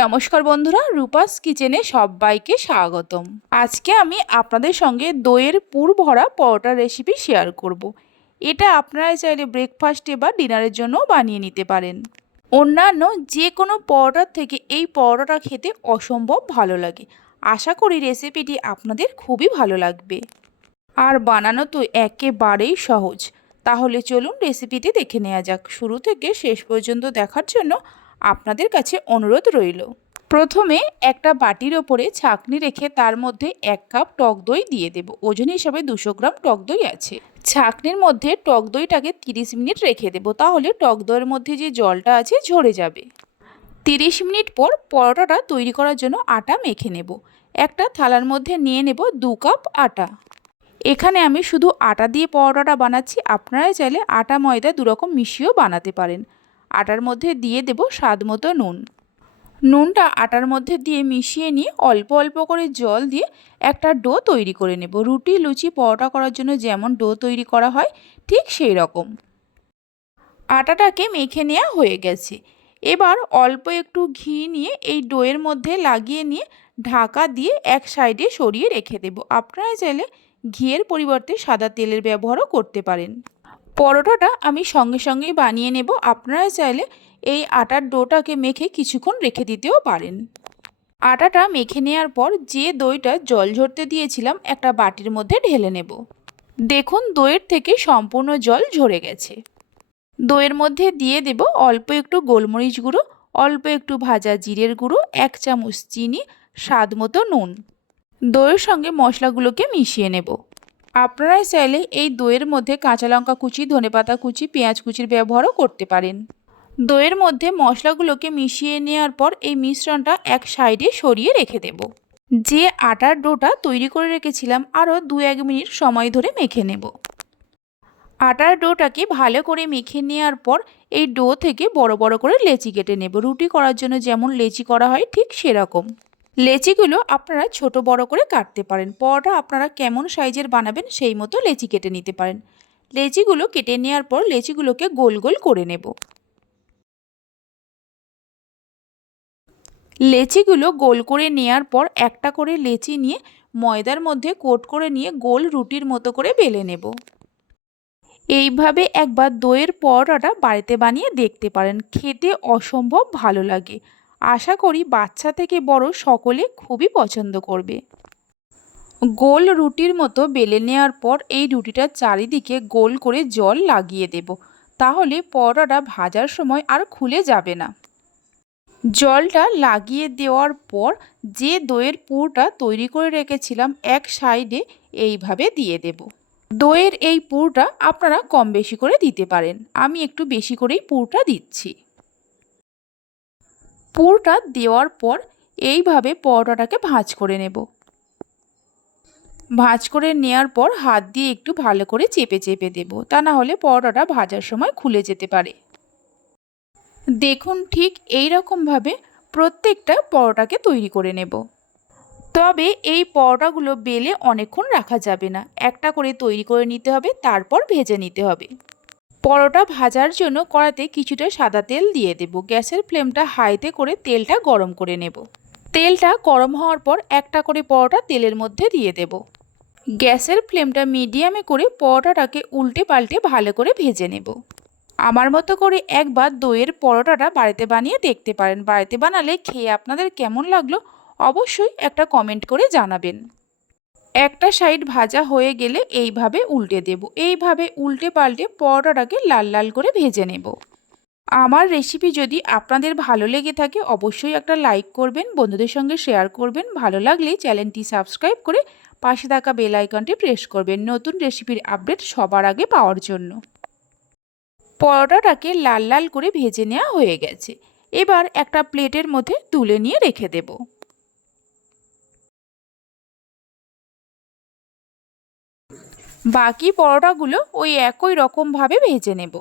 নমস্কার বন্ধুরা, রূপাস কিচেনে সবাইকে স্বাগতম। আজকে আমি আপনাদের সঙ্গে দইয়ের পুর ভরা পরোটার রেসিপি শেয়ার করব। এটা আপনারা চাইলে ব্রেকফাস্টে বা ডিনারের জন্য বানিয়ে নিতে পারেন। অন্যান্য যে কোনো পরোটার থেকে এই পরোটাটা খেতে অসম্ভব ভালো লাগে। আশা করি রেসিপিটি আপনাদের খুবই ভালো লাগবে। আর বানানো তো একেবারেই সহজ। তাহলে চলুন রেসিপিটি দেখে নেওয়া যাক। শুরু থেকে শেষ পর্যন্ত দেখার জন্য আপনাদের কাছে অনুরোধ রইল। প্রথমে একটা বাটির ওপরে ছাকনি রেখে তার মধ্যে এক কাপ টক দই দিয়ে দেব। ওজন হিসাবে দুশো গ্রাম টক দই আছে। ছাকনির মধ্যে টক দইটাকে তিরিশ মিনিট রেখে দেব। তাহলে টক দইয়ের মধ্যে যে জলটা আছে ঝরে যাবে। তিরিশ মিনিট পর পরোটাটা তৈরি করার জন্য আটা মেখে নেব। একটা থালার মধ্যে নিয়ে নেব দু কাপ আটা। এখানে আমি শুধু আটা দিয়ে পরোটাটা বানাচ্ছি। আপনারা চাইলে আটা, ময়দা দুরকম মিশিয়েও বানাতে পারেন। আটার মধ্যে দিয়ে দেব স্বাদ মতো নুন। নুনটা আটার মধ্যে দিয়ে মিশিয়ে নিয়ে অল্প অল্প করে জল দিয়ে একটা ডো তৈরি করে নেব। রুটি, লুচি, পরোটা করার জন্য যেমন ডো তৈরি করা হয়, ঠিক সেই রকম। আটাটাকে মেখে নেওয়া হয়ে গেছে। এবার অল্প একটু ঘি নিয়ে এই ডোয়ের মধ্যে লাগিয়ে নিয়ে ঢাকা দিয়ে এক সাইডে সরিয়ে রেখে দেব। আপনারা চাইলে ঘিয়ের পরিবর্তে সাদা তেলের ব্যবহারও করতে পারেন। পরোটাটা আমি সঙ্গে সঙ্গেই বানিয়ে নেব। আপনারা চাইলে এই আটার ডোটাকে মেখে কিছুক্ষণ রেখে দিতেও পারেন। আটাটা মেখে নেওয়ার পর যে দইটা জল ঝরতে দিয়েছিলাম একটা বাটির মধ্যে ঢেলে নেব। দেখুন দইয়ের থেকে সম্পূর্ণ জল ঝরে গেছে। দইয়ের মধ্যে দিয়ে দেব অল্প একটু গোলমরিচ গুঁড়ো, অল্প একটু ভাজা জিরের গুঁড়ো, এক চামচ চিনি, স্বাদ মতো নুন। দইয়ের সঙ্গে মশলাগুলোকে মিশিয়ে নেব। আপনারা চাইলে এই দইয়ের মধ্যে কাঁচা লঙ্কা কুচি ধনেপাতা কুচি, পেঁয়াজ কুচির ব্যবহারও করতে পারেন। দইয়ের মধ্যে মশলাগুলোকে মিশিয়ে নেওয়ার পর এই মিশ্রণটা এক সাইডে সরিয়ে রেখে দেব। যে আটার ডোটা তৈরি করে রেখেছিলাম, আরও দু এক মিনিট সময় ধরে মেখে নেব। আটার ডোটাকে ভালো করে মেখে নেওয়ার পর এই ডো থেকে বড় বড় করে লেচি কেটে নেব। রুটি করার জন্য যেমন লেচি করা হয়, ঠিক সেরকম। লেচিগুলো আপনারা ছোট বড় করে কাটতে পারেন। পরোটা আপনারা কেমন সাইজের বানাবেন সেই মতো লেচি কেটে নিতে পারেন। লেচিগুলো কেটে নেওয়ার পর লেচিগুলোকে গোল গোল করে নেব। লেচিগুলো গোল করে নেওয়ার পর একটা করে লেচি নিয়ে ময়দার মধ্যে কোট করে নিয়ে গোল রুটির মতো করে বেলে নেব। এইভাবে একবার দইয়ের পরোটাটা বাড়িতে বানিয়ে দেখতে পারেন। খেতে অসম্ভব ভালো লাগে। আশা করি বাচ্চা থেকে বড় সকলে খুবই পছন্দ করবে। গোল রুটির মতো বেলে নেওয়ার পর এই রুটিটার চারিদিকে গোল করে জল লাগিয়ে দেব। তাহলে পরোটা ভাজার সময় আর খুলে যাবে না। জলটা লাগিয়ে দেওয়ার পর যে দইয়ের পুরটা তৈরি করে রেখেছিলাম এক সাইডে এইভাবে দিয়ে দেব। দইয়ের এই পুরটা আপনারা কম বেশি করে দিতে পারেন। আমি একটু বেশি করেই পুরটা দিচ্ছি। পুরটা দেওয়ার পর এইভাবে পরোটাটাকে ভাঁজ করে নেব। ভাঁজ করে নেওয়ার পর হাত দিয়ে একটু ভালো করে চেপে চেপে দেব। তা না হলে পরোটাটা ভাজার সময় খুলে যেতে পারে। দেখুন ঠিক এই রকমভাবে প্রত্যেকটা পরোটাকে তৈরি করে নেব। তবে এই পরোটাগুলো বেলে অনেকক্ষণ রাখা যাবে না। একটা করে তৈরি করে নিতে হবে, তারপর ভেজে নিতে হবে। পরোটা ভাজার জন্য কড়াতে কিছুটা সাদা তেল দিয়ে দেব। গ্যাসের ফ্লেমটা হাইতে করে তেলটা গরম করে নেব। তেলটা গরম হওয়ার পর একটা করে পরোটা তেলের মধ্যে দিয়ে দেব। গ্যাসের ফ্লেমটা মিডিয়ামে করে পরোটাটাকে উল্টে পাল্টে ভালো করে ভেজে নেব। আমার মতো করে একবার দইয়ের পরোটাটা বাড়িতে বানিয়ে দেখতে পারেন। বাড়িতে বানালে খেয়ে আপনাদের কেমন লাগল অবশ্যই একটা কমেন্ট করে জানাবেন। একটা সাইড ভাজা হয়ে গেলে এইভাবে উল্টে দেব। এইভাবে উল্টে পাল্টে পরোটাটাকে লাল লাল করে ভেজে নেব। আমার রেসিপি যদি আপনাদের ভালো লেগে থাকে, অবশ্যই একটা লাইক করবেন, বন্ধুদের সঙ্গে শেয়ার করবেন। ভালো লাগলে চ্যানেলটি সাবস্ক্রাইব করে পাশে থাকা বেল আইকনটি প্রেস করবেন নতুন রেসিপির আপডেট সবার আগে পাওয়ার জন্য। পরোটাটাকে লাল লাল করে ভেজে নেওয়া হয়ে গেছে। এবার একটা প্লেটের মধ্যে তুলে নিয়ে রেখে দেবো। বাকি পরোটাগুলো ওই একই রকমভাবে ভেজে নেব।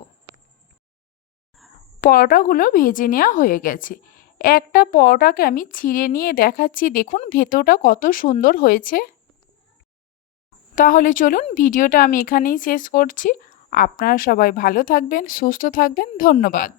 পরোটাগুলো ভেজে নেওয়া হয়ে গেছে। একটা পরোটাকে আমি ছিঁড়ে নিয়ে দেখাচ্ছি, দেখুন ভেতরটা কত সুন্দর হয়েছে। তাহলে চলুন ভিডিওটা আমি এখানেই শেষ করছি। আপনারা সবাই ভালো থাকবেন, সুস্থ থাকবেন, ধন্যবাদ।